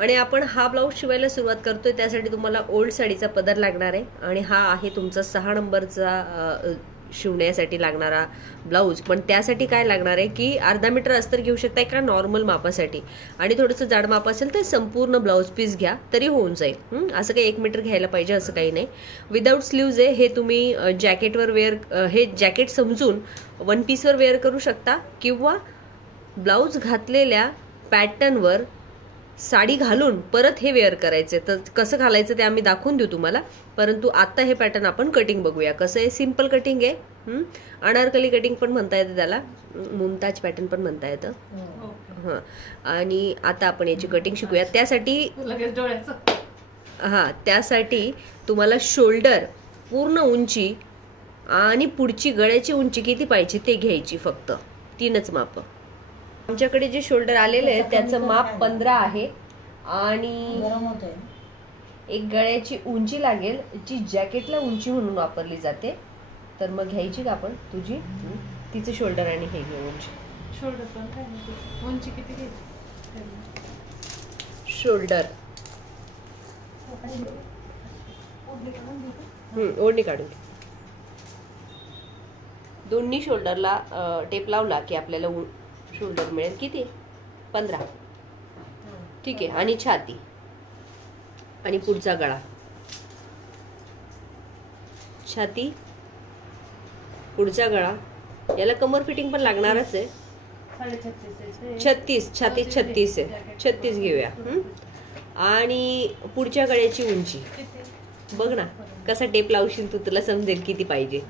आणि आपण हा ब्लाऊज शिवायला सुरुवात करतोय त्यासाठी तुम्हाला ओल्ड साडीचा पदर लागणार आहे आणि हा आहे तुमचा 6 नंबरचा शिवण्यासाठी लागणारा ब्लाऊज. पण त्यासाठी काय लागणार आहे की अर्धा मीटर अस्तर घेऊ शकता एका नॉर्मल मापासाठी आणि थोडंसं जाड माप असेल तर संपूर्ण ब्लाऊज पीस घ्या तरी होऊन जाईल. असं काही 1 मीटर घ्यायला पाहिजे असं काही नाही. विदाऊट स्लीव्ज आहे हे तुम्ही जॅकेटवर वेअर हे जॅकेट समजून वन पीसवर वेअर करू शकता किंवा ब्लाऊज घातलेल्या पॅटर्नवर साडी घालून परत हे वेअर करायचे. तर कसं घालायचं ते आम्ही दाखवून देऊ तुम्हाला. परंतु आता हे पॅटर्न आपण कटिंग बघूया कसं आहे. सिम्पल कटिंग आहे. अनारकली कटिंग पण म्हणता येतं त्याला, मुमताज पॅटर्न पण म्हणता येतं. हां आणि आता आपण याची कटिंग शिकूया. त्यासाठी तुम्हाला शोल्डर पूर्ण उंची आणि पुढची गळ्याची उंची किती पाहिजे ते घ्यायची. फक्त 3च माप. आमच्याकडे जे शोल्डर आलेले आहे त्याचं माप 15 आहे आणि एक गळ्याची उंची लागेल जी जॅकेटला उंची म्हणून वापरली जाते. तर मग घ्यायची का आपण तुझी तिचे शोल्डर आणि हे घेऊ उंची. शोल्डर पण काय उंची किती घ्यायची. शोल्डर ओढणी काढून दोन्ही शोल्डरला टेप लावला की आपल्याला शोल्डर मिळेल किती 15. ठीक आहे. आणि छाती आणि पुढचा गळा, छाती पुढचा गळा, याला कमर फिटिंग पण लागणारच आहे. 36 छाती 36 आहे. 36 घेऊया. आणि पुढच्या गळ्याची उंची बघ ना कसा टेप लावशील तू, तुला समजेल किती पाहिजे.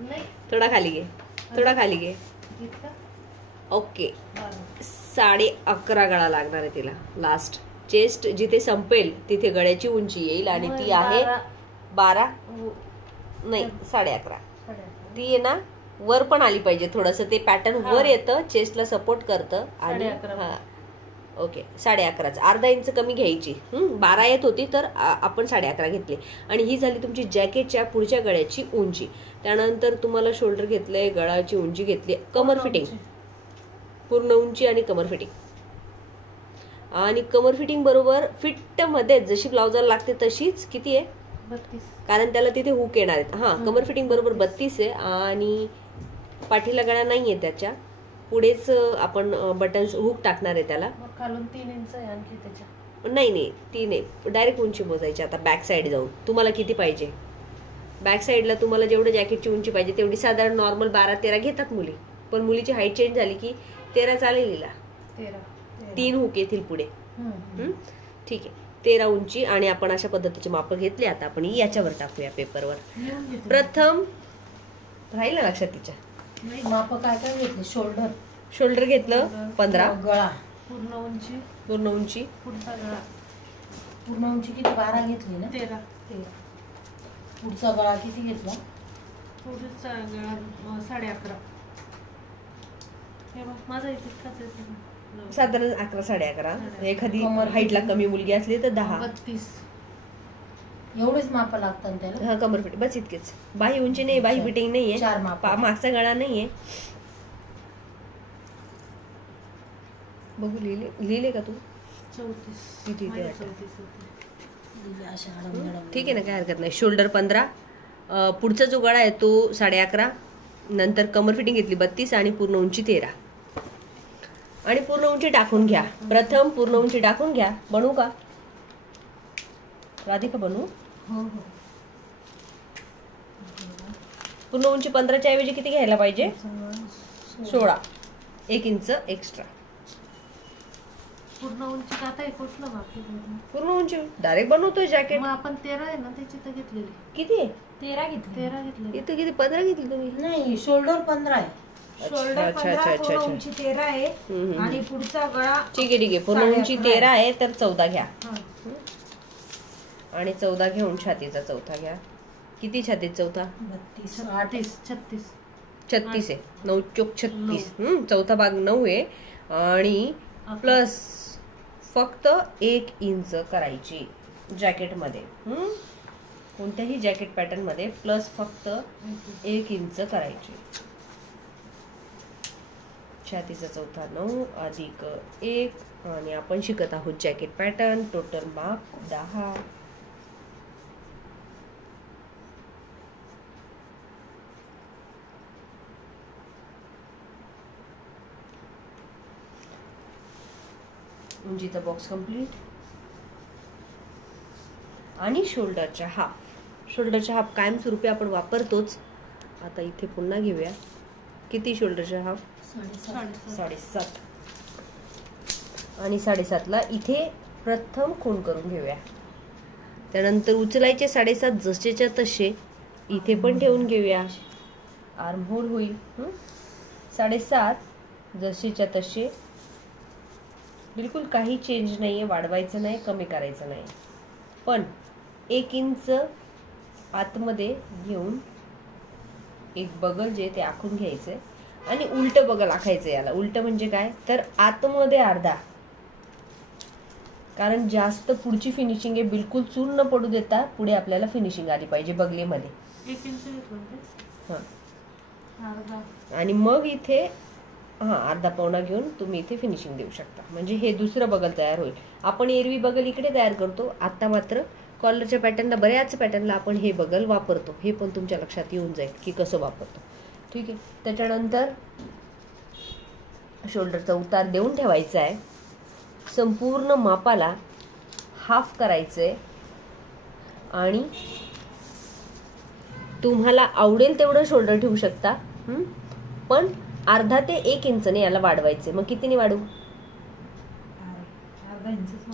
थोडा खाली घे, थोडा खाली घे. ओके 11.5 गळा लागणार आहे तिला. लास्ट चेस्ट जिथे संपेल तिथे गळ्याची उंची येईल आणि ती आहे 12 नाही 11.5. ती आहे ना वर पण आली पाहिजे. थोडस ते पॅटर्न वर येतं, चेस्टला सपोर्ट करतं. आणि हा ओके 11.5 अर्धा इंच कमी घ्यायची. 12 येत होती तर आपण 11.5 घेतली. आणि ही झाली तुमची जॅकेटच्या पुढच्या गळ्याची उंची. त्यानंतर तुम्हाला शोल्डर घेतलंय, गळाची उंची घेतली, कमर फिटिंग पूर्ण उंची आणि कमर फिटिंग. आणि कमर फिटिंग बरोबर फिट मध्ये जशी ब्लाउजला लागते तशीच किती आहे 32, कारण त्याला तिथे हुक येणार आहेत. हा कमर फिटिंग बरोबर 32 आहे. आणि पाठीला गळा नाहीये त्याच्या पुढेच आपण बटन्स हुक टाकणार आहे त्याला. खालून 3 इंच आहे आणखी त्याच्या. नाही 3 आहे. डायरेक्ट उंची मोजायची. आता बॅक साईड जाऊन तुम्हाला किती पाहिजे. बॅक साईडला तुम्हाला जेवढं जॅकेटची उंची पाहिजे तेवढी साधारण नॉर्मल 12-13 घेतात मुली. पण मुलीची हाईट चेंज झाली की 13 चालेल. 3 हुक येतील पुढे. ठीक आहे 13 उंची. आणि आपण अशा पद्धतीचे माप घेतले. आता आपण याच्यावर टाकूया पेपरवर. प्रथम राहील ना लक्षात तिच्या माप काय काय घेतले. शोल्डर घेतलं 15, गळा पूर्ण उंची पुढचा गळा पूर्ण उंची किती 12 घेतली ना. 13. पुढचा गळा किती घेतला. पुढचा गळा 11.5. माझा इतकाच आहे साधारण 11-11.5. एखादी हाईटला कमी मुलगी असली तर 10. 32 एवढेच माप लागतात त्याला. हा कमर फिटिंग बस इतकेच. बाही उंची नाही, बाही फिटिंग नाहीये, 4 माप. मागचा गळा नाहीये. बघू लिहिले का तू. 34 ठीक आहे ना काय हरकत नाही. शोल्डर 15, पुढचा जो गळा आहे तो 11.5, नंतर कमर फिटिंग घेतली 32 आणि पूर्ण उंची 13. आणि पूर्ण उंची टाकून घ्या. प्रथम पूर्ण उंची टाकून घ्या. बनवू का राधिका बनवू. पूर्ण उंची 15च्या ऐवजी किती घ्यायला पाहिजे 16, 1 इंच एक्स्ट्रा. पूर्ण उंची आता आहे कुठलं बाकी. पूर्ण उंची डायरेक्ट बनवतोय जॅकेट. मग आपण 13 आहे ना त्याची तर घेतलेली. किती 13 घेतली. इथं किती 15 घेतली तुम्ही. नाही शोल्डर 15 आहे. शोल्डर 15, पूर्ण उंची 13 आहे. आणि पुढचा गळा ठीक आहे पूर्ण उंची 13 आहे तर 14 घ्या. आणि 14 घेऊन छातीचा चौथा घ्या. किती छातीचा चौथा 36 आहे. 9 चोक 36. चौथा भाग 9 आहे. आणि प्लस फक्त 1 इंच करायची जॅकेट मध्ये. कोणत्याही जॅकेट पॅटर्न मध्ये प्लस फक्त 1 इंच करायची. छातीचा चौथा 9 अधिक 1 आणि आपण शिकत आहोत जॅकेट पॅटर्न. टोटल माप 10. उंचीचा बॉक्स कंप्लीट. आणि शोल्डरच्या हाफ कायमस्वरूपी आपण वापरतोच. आता इथे पुन्हा घेऊया. किती शोल्डरच्या हाफ? 7.5. आणि 7.5ला इथे प्रथम खूण करून घेऊया. त्यानंतर उचलायचे 7.5 जसेच्या तसे इथे पण ठेवून घेऊया. आर्म होल होईल. 7.5 जसेच्या तसे, बिलकुल काही चेंज नाहीये. वाढवायचं नाही, कमी करायचं नाही. पण 1 इंच आतमध्ये घेऊन एक बगल जे ते आखून घ्यायचंय आणि उलट बगल आखायचं. याला उलट म्हणजे काय तर आतमध्ये अर्धा, कारण जास्त पुढची फिनिशिंग आहे बिलकुल चूर न पडू देता पुढे आपल्याला फिनिशिंग आली पाहिजे बगलेमध्ये. 1 इंच आणि मग इथे अर्धा पावणा घेऊन तुम्ही इथे फिनिशिंग देऊ शकता. म्हणजे हे दुसरं बगल तयार होईल. आपण एरवी बगल इकडे तयार करतो. आता मात्र कॉलरच्या पॅटर्नला, बऱ्याच पॅटर्नला आपण हे बगल वापरतो. हे पण तुमच्या लक्षात येऊन जाईल की कसं वापरतो. ठीक आहे. त्याच्यानंतर शोल्डरचा उतार देऊन ठेवायचा आहे. संपूर्ण मापाला हाफ करायचंय आणि तुम्हाला आवडेल तेवढं शोल्डर ठेवू शकता. पण अर्धा ते 1 इंचने याला वाढवायचे. मग कितीने वाढवू?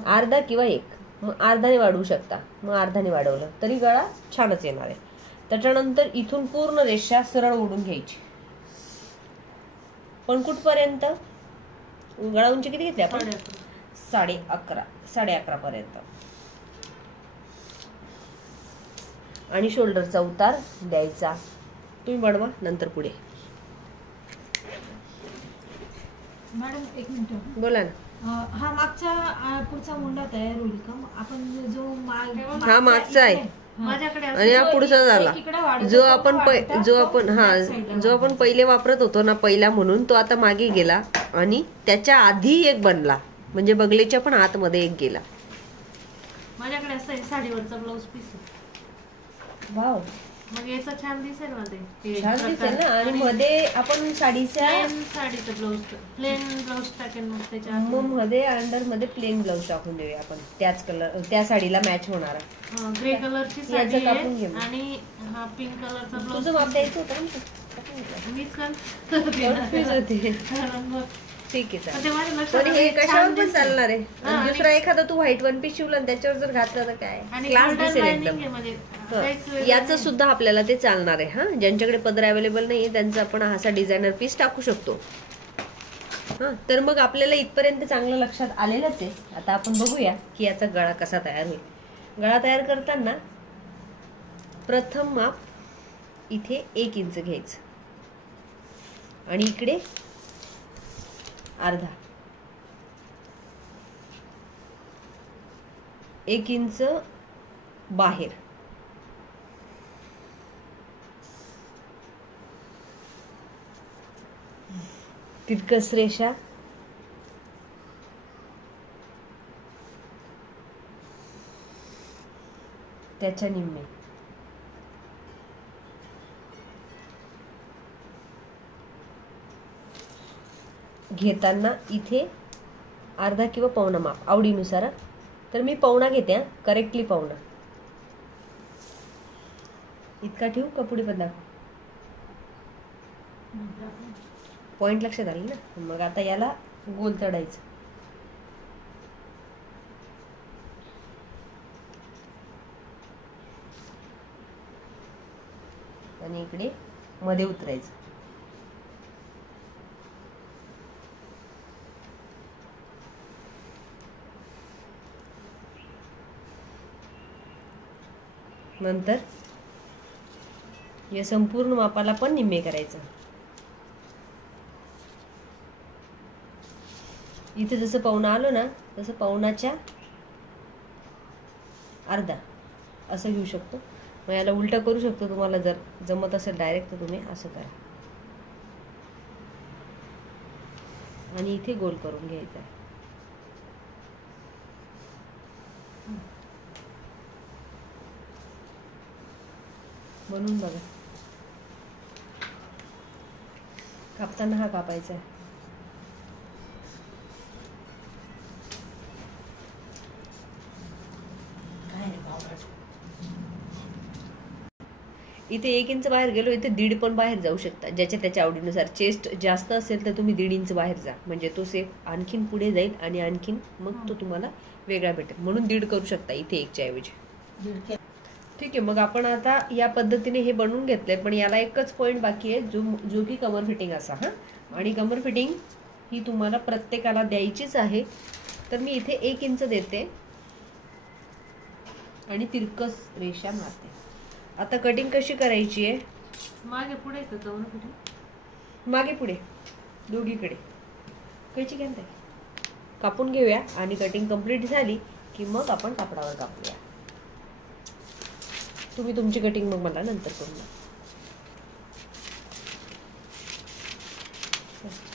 अर्धा किंवा 1. मग अर्धाने वाढवू शकता. मग अर्धाने वाढवलं तरी गळा छानच येणार आहे. त्याच्यानंतर इथून पूर्ण रेषा सरळ ओढून घ्यायची. पण कुठपर्यंत? गळा उंची किती घेतली आपण? 11.5 पर्यंत. आणि शोल्डरचा उतार द्यायचा. तुम्ही बनवा नंतर पुढे. मॅडम 1 मिनिट बोला ना. हा मागचा पुढचा मुंडा तयार होईल का? आपण जो हा मागचा आहे माझ्याकडे आणि हा पुढचा झाला. जो आपण पहिले वापरत होतो ना पहिला म्हणून, तो आता मागे गेला आणि त्याच्या आधी एक बनला. म्हणजे बगलेच्या पण आतमध्ये एक गेला. माझ्याकडे असं आहे साडीवरचा ब्लाऊज पीस. वाव, मग याचा छान दिसेल ना ते. छान दिसेल ना. आणि मध्ये आपण साडीच्या साडीचं ब्लाऊज प्लेन ब्लाऊज टाकेल. मग त्याच्या मग मध्ये अंडर मध्ये प्लेन ब्लाऊज टाकून देऊया आपण. त्याच कलर, त्या साडीला मॅच होणार. ग्रे कलरची साडी आहे आणि हा पिंक कलरचा ब्लाऊज. तुझं माप द्यायचं होतं ना. मीच ठीक आहे. पण हे कशावर पण चालणार आहे. दुसरा एखादा तू व्हाईट वन पीस शिवला त्याच्यावर जर घातलं तर काय क्लास दिसेल एकदम. याचं सुद्धा आपल्याला ते चालणार आहे. ज्यांच्याकडे पदर अवेलेबल नाही त्यांचा आपण असा डिझायनर पीस टाकू शकतो. तर मग आपल्याला इथपर्यंत चांगलं लक्षात आलेलंच आहे. आता आपण बघूया की याचा गळा कसा तयार होईल. गळा तयार करताना प्रथम माप इथे 1 इंच घ्यायचं आणि इकडे अर्धा. 1 इंच बाहेर. तिरकस रेषा त्याच्या निम्मे. घेताना इथे अर्धा किंवा पावणा माप आवडीनुसार. तर मी पावणा घेते. करेक्टली पावणा. इतका ठेवू का पुढे पण दाखव? पॉइंट लक्षात आली ना. मग आता याला गोल चढायचं. आणि इकडे मध्ये उतरायचं. नंतर या संपूर्ण मापाला पण निम्मे करायचं. इथे जसं पावणा आलो ना तसं पावणाच्या अर्धा असं घेऊ शकतो. मग याला उलटा करू शकतो. तुम्हाला जर जमत असेल डायरेक्ट तर तुम्ही असं करा. आणि इथे गोल करून घ्यायचा आहे. म्हणून बघा कापताना हा कापायचा आहे. इथे 1 इंच बाहेर गेलो, इथे 1.5 पण बाहेर जाऊ शकता, ज्याच्या त्याच्या आवडीनुसार. चेस्ट जास्त असेल तर तुम्ही 1.5 इंच बाहेर जा, म्हणजे तो सेप आणखीन पुढे जाईल आणि आणखीन मग तो तुम्हाला वेगळा भेटेल. म्हणून 1.5 करू शकता इथे 1च्या ऐवजी. ठीक आहे, मग आपण आता या पद्धतीने हे बनवून घेतलंय. पण याला एकच पॉईंट बाकी आहे, जो की कमर फिटिंग असा. आणि कमर फिटिंग ही तुम्हाला प्रत्येकाला द्यायचीच आहे. तर मी इथे 1 इंच देते आणि तिरकस रेषा मारते. आता कटिंग कशी करायची आहे? मागे पुढे का कमर फिटिंग? मागे पुढे दोघीकडे. कैची घ्या, कापून घेऊया आणि कटिंग कंप्लीट झाली की मग आपण कापडावर कापूया. तुम्ही तुमची कटिंग मग मला नंतर करून द्या.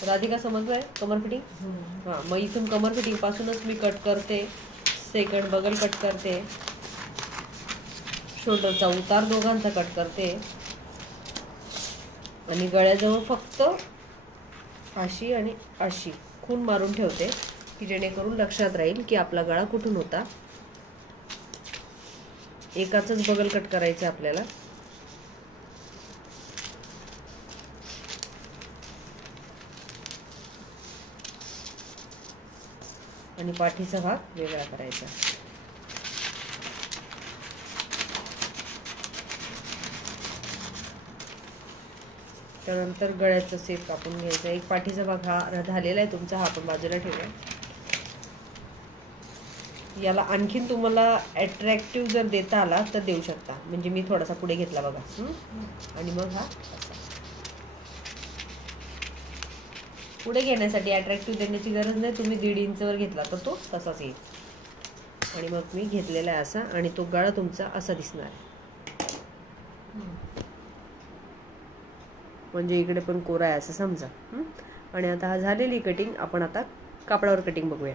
राधिका समजलंय कमर फिटिंग? हां, मग इथून कमर फिटिंग पासूनच मी कट करते. सेकंड बगल कट करते, शोल्डरचा उतार दोघांचा कट करते आणि गळ्याजवळ फक्त अशी आणि अशी खून मारून ठेवते की जेणेकरून लक्षात राहील की आपला गळा कुठून होता. एकाचंच बगल कट करायचं आपल्याला. आणि पाठीचा भाग वेगळा करायचा. त्यानंतर गळ्याचं सेप कापून घ्यायचा. एक पाठीचा भाग हा झालेला आहे तुमचा, हा आपण बाजूला ठेवूया. याला आणखीन तुम्हाला अट्रॅक्टिव्ह जर देता आला तर देऊ शकता. म्हणजे मी थोडासा पुढे घेतला बघा, आणि मग हा पुढे घेण्यासाठी अट्रॅक्टिव्ह देण्याची गरज नाही. तुम्ही 1.5 इंचवर घेतला तर तो तसाच येईल. आणि मग मी घेतलेला आहे असा, आणि तो गळा तुमचा असा दिसणार आहे. म्हणजे इकडे पण कोरा आहे असं समजा. आणि आता हा झालेली कटिंग आपण आता कापडावर कटिंग बघूया.